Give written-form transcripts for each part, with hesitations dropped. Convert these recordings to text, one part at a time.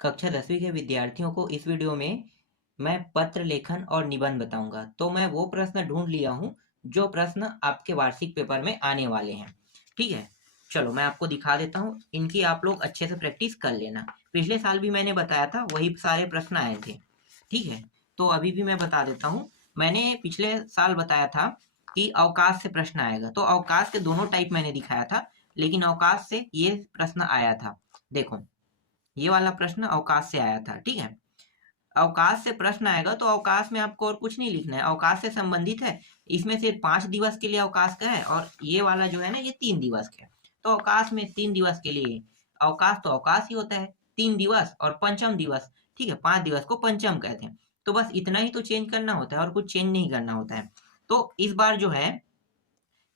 कक्षा 10वीं के विद्यार्थियों को इस वीडियो में मैं पत्र लेखन और निबंध बताऊंगा। तो मैं वो प्रश्न ढूंढ लिया हूँ जो प्रश्न आपके वार्षिक पेपर में आने वाले हैं। ठीक है, चलो मैं आपको दिखा देता हूँ। इनकी आप लोग अच्छे से प्रैक्टिस कर लेना। पिछले साल भी मैंने बताया था, वही सारे प्रश्न आए थे। ठीक है, तो अभी भी मैं बता देता हूँ। मैंने पिछले साल बताया था कि अवकाश से प्रश्न आएगा, तो अवकाश के दोनों टाइप मैंने दिखाया था, लेकिन अवकाश से ये प्रश्न आया था। देखो, ये वाला प्रश्न अवकाश से आया था। ठीक है, अवकाश से प्रश्न आएगा तो अवकाश में आपको और कुछ नहीं लिखना है, अवकाश से संबंधित है। इसमें सिर्फ 5 दिवस के लिए अवकाश का है, और ये वाला जो है ना, ये 3 दिवस का है। तो अवकाश में 3 दिवस के लिए अवकाश, तो अवकाश ही होता है 3 दिवस, और पंचम दिवस, ठीक है, 5 दिवस को पंचम कहते हैं। तो बस इतना ही तो चेंज करना होता है, और कुछ चेंज नहीं करना होता है। तो इस बार जो है,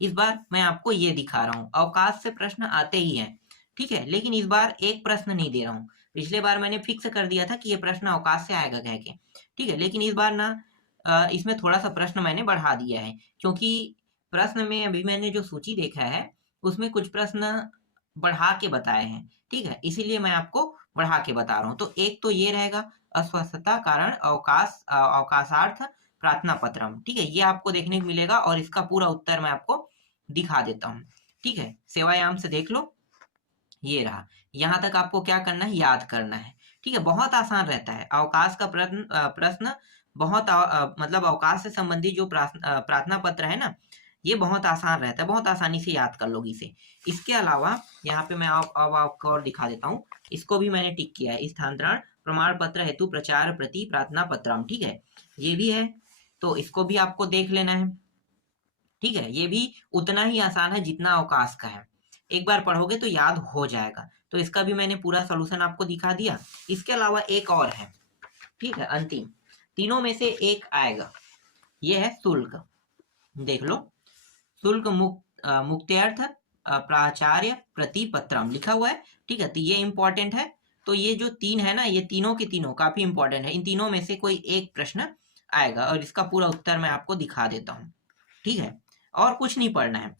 इस बार मैं आपको ये दिखा रहा हूँ, अवकाश से प्रश्न आते ही हैं। ठीक है, लेकिन इस बार एक प्रश्न नहीं दे रहा हूँ। पिछले बार मैंने फिक्स कर दिया था कि ये प्रश्न अवकाश से आएगा कह के। ठीक है, लेकिन इस बार ना इसमें थोड़ा सा प्रश्न मैंने बढ़ा दिया है, क्योंकि प्रश्न में अभी मैंने जो सूची देखा है उसमें कुछ प्रश्न बढ़ा के बताए हैं। ठीक है, इसीलिए मैं आपको बढ़ा के बता रहा हूँ। तो एक तो ये रहेगा, अस्वस्थता कारण अवकाश अवकाशार्थ प्रार्थना पत्रम। ठीक है, ये आपको देखने को मिलेगा, और इसका पूरा उत्तर मैं आपको दिखा देता हूँ। ठीक है, सेवायाम से देख लो, ये रहा। यहाँ तक आपको क्या करना है, याद करना है। ठीक है, बहुत आसान रहता है अवकाश का प्रश्न। प्रश्न बहुत मतलब अवकाश से संबंधित जो प्रार्थना पत्र है ना, ये बहुत आसान रहता है, बहुत आसानी से याद कर लोगे इसे। इसके अलावा यहाँ पे मैं अब आपको और दिखा देता हूँ। इसको भी मैंने टिक किया है, स्थानांतरण प्रमाण पत्र हेतु प्रचार प्रति प्रार्थना पत्रम। ठीक है, ये भी है, तो इसको भी आपको देख लेना है। ठीक है, ये भी उतना ही आसान है जितना अवकाश का है। एक बार पढ़ोगे तो याद हो जाएगा। तो इसका भी मैंने पूरा सॉल्यूशन आपको दिखा दिया। इसके अलावा एक और है। ठीक है, अंतिम तीनों में से एक आएगा, ये है शुल्क। देख लो, शुल्क मुक्त्यर्थ प्राचार्य प्रति पत्रम लिखा हुआ है। ठीक है, तो ये इंपॉर्टेंट है। तो ये जो तीन है ना, ये तीनों के तीनों काफी इंपॉर्टेंट है। इन तीनों में से कोई एक प्रश्न आएगा, और इसका पूरा उत्तर मैं आपको दिखा देता हूँ। ठीक है, और कुछ नहीं पढ़ना है।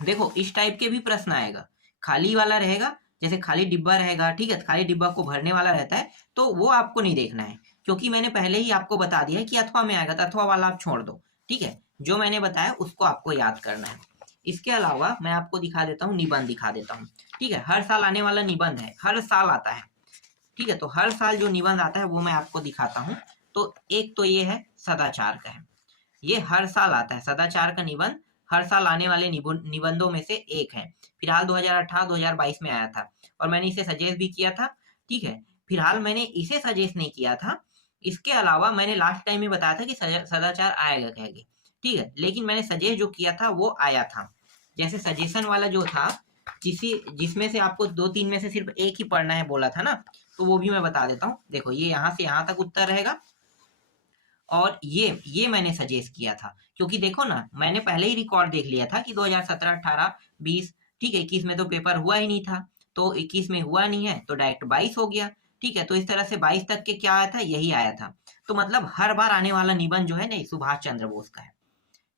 देखो, इस टाइप के भी प्रश्न आएगा, खाली वाला रहेगा, जैसे खाली डिब्बा रहेगा। ठीक है, खाली डिब्बा को भरने वाला रहता है, तो वो आपको नहीं देखना है, क्योंकि मैंने पहले ही आपको बता दिया है कि अथवा में आएगा, तो अथवा वाला आप छोड़ दो। ठीक है, जो मैंने बताया उसको आपको याद करना है। इसके अलावा मैं आपको दिखा देता हूँ, निबंध दिखा देता हूँ। ठीक है, हर साल आने वाला निबंध है, हर साल आता है। ठीक है, तो हर साल जो निबंध आता है वो मैं आपको दिखाता हूँ। तो एक तो ये है सदाचार का है, ये हर साल आता है, सदाचार का निबंध हर साल आने वाले निबंधों में से एक है। फिलहाल 2018-2022 में आया था, और मैंने इसे सजेस्ट भी किया था। ठीक है, फिलहाल मैंने इसे सजेस्ट नहीं किया था। इसके अलावा मैंने लास्ट टाइम में बताया था कि सदाचार आएगा कहेंगे। ठीक है, लेकिन मैंने सजेस्ट जो किया था वो आया था। जैसे सजेशन वाला जो था, जिसमें से आपको 2-3 में से सिर्फ एक ही पढ़ना है बोला था ना, तो वो भी मैं बता देता हूँ। देखो, ये यहाँ से यहाँ तक उत्तर रहेगा, और ये मैंने सजेस्ट किया था, क्योंकि देखो ना, मैंने पहले ही रिकॉर्ड देख लिया था कि 2017, 18, 20, ठीक है, 21 में तो पेपर हुआ ही नहीं था, तो 21 में हुआ नहीं है, तो डायरेक्ट 22 हो गया। ठीक है, तो इस तरह से 22 तक के क्या आया था, यही आया था। तो मतलब हर बार आने वाला निबंध जो है ना, सुभाष चंद्र बोस का है।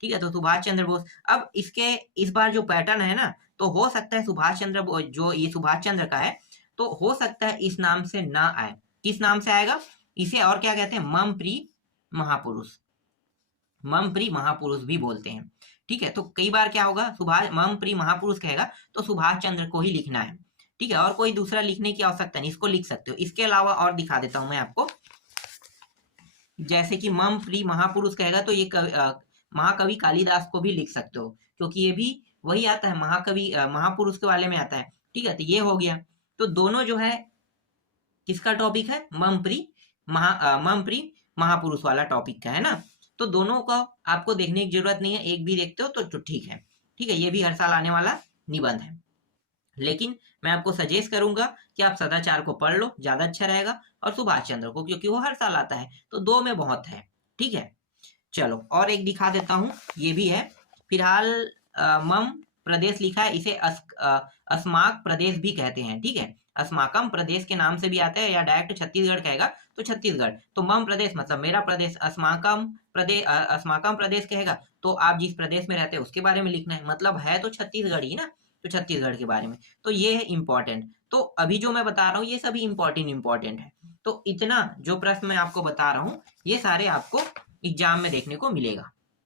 ठीक है, तो सुभाष चंद्र बोस, अब इसके इस बार जो पैटर्न है ना, तो हो सकता है सुभाष चंद्र जो ये सुभाष चंद्र का है, तो हो सकता है इस नाम से ना आए। किस नाम से आएगा, इसे और क्या कहते हैं, मम प्री महापुरुष, मम प्री महापुरुष भी बोलते हैं। ठीक है, तो कई बार क्या होगा, सुभाष मम प्री महापुरुष कहेगा तो सुभाष चंद्र को ही लिखना है। ठीक है, और कोई दूसरा लिखने की आवश्यकता नहीं, इसको लिख सकते हो। इसके अलावा और दिखा देता हूं मैं आपको। जैसे कि मम प्री महापुरुष कहेगा तो ये महाकवि कालिदास को भी लिख सकते हो, क्योंकि ये भी वही आता है, महाकवि महापुरुष के वाले में आता है। ठीक है, तो ये हो गया। तो दोनों जो है किसका टॉपिक है, मम प्री महापुरुष वाला टॉपिक का है ना। तो दोनों का आपको देखने की जरूरत नहीं है, एक भी देखते हो तो ठीक है। ठीक है, ये भी हर साल आने वाला निबंध है, लेकिन मैं आपको सजेस्ट करूंगा कि आप सदाचार को पढ़ लो, ज्यादा अच्छा रहेगा, और सुभाष चंद्र को, क्योंकि वो हर साल आता है, तो दो में बहुत है। ठीक है, चलो और एक दिखा देता हूँ, ये भी है। फिलहाल मम प्रदेश लिखा है, इसे अस्माक प्रदेश भी कहते हैं। ठीक है, अस्माकम प्रदेश के नाम से भी आता है, या डायरेक्ट छत्तीसगढ़ कहेगा तो छत्तीसगढ़। तो मम प्रदेश मतलब मेरा प्रदेश, अस्माकम प्रदेश कहेगा तो आप जिस प्रदेश में रहते हैं उसके बारे में लिखना है, मतलब है तो छत्तीसगढ़ ही ना, तो छत्तीसगढ़ के बारे में। तो ये है इंपॉर्टेंट। तो अभी जो मैं बता रहा हूँ ये सभी इंपॉर्टेंट है। तो इतना जो प्रश्न मैं आपको बता रहा हूँ ये सारे आपको एग्जाम में देखने को मिलेगा।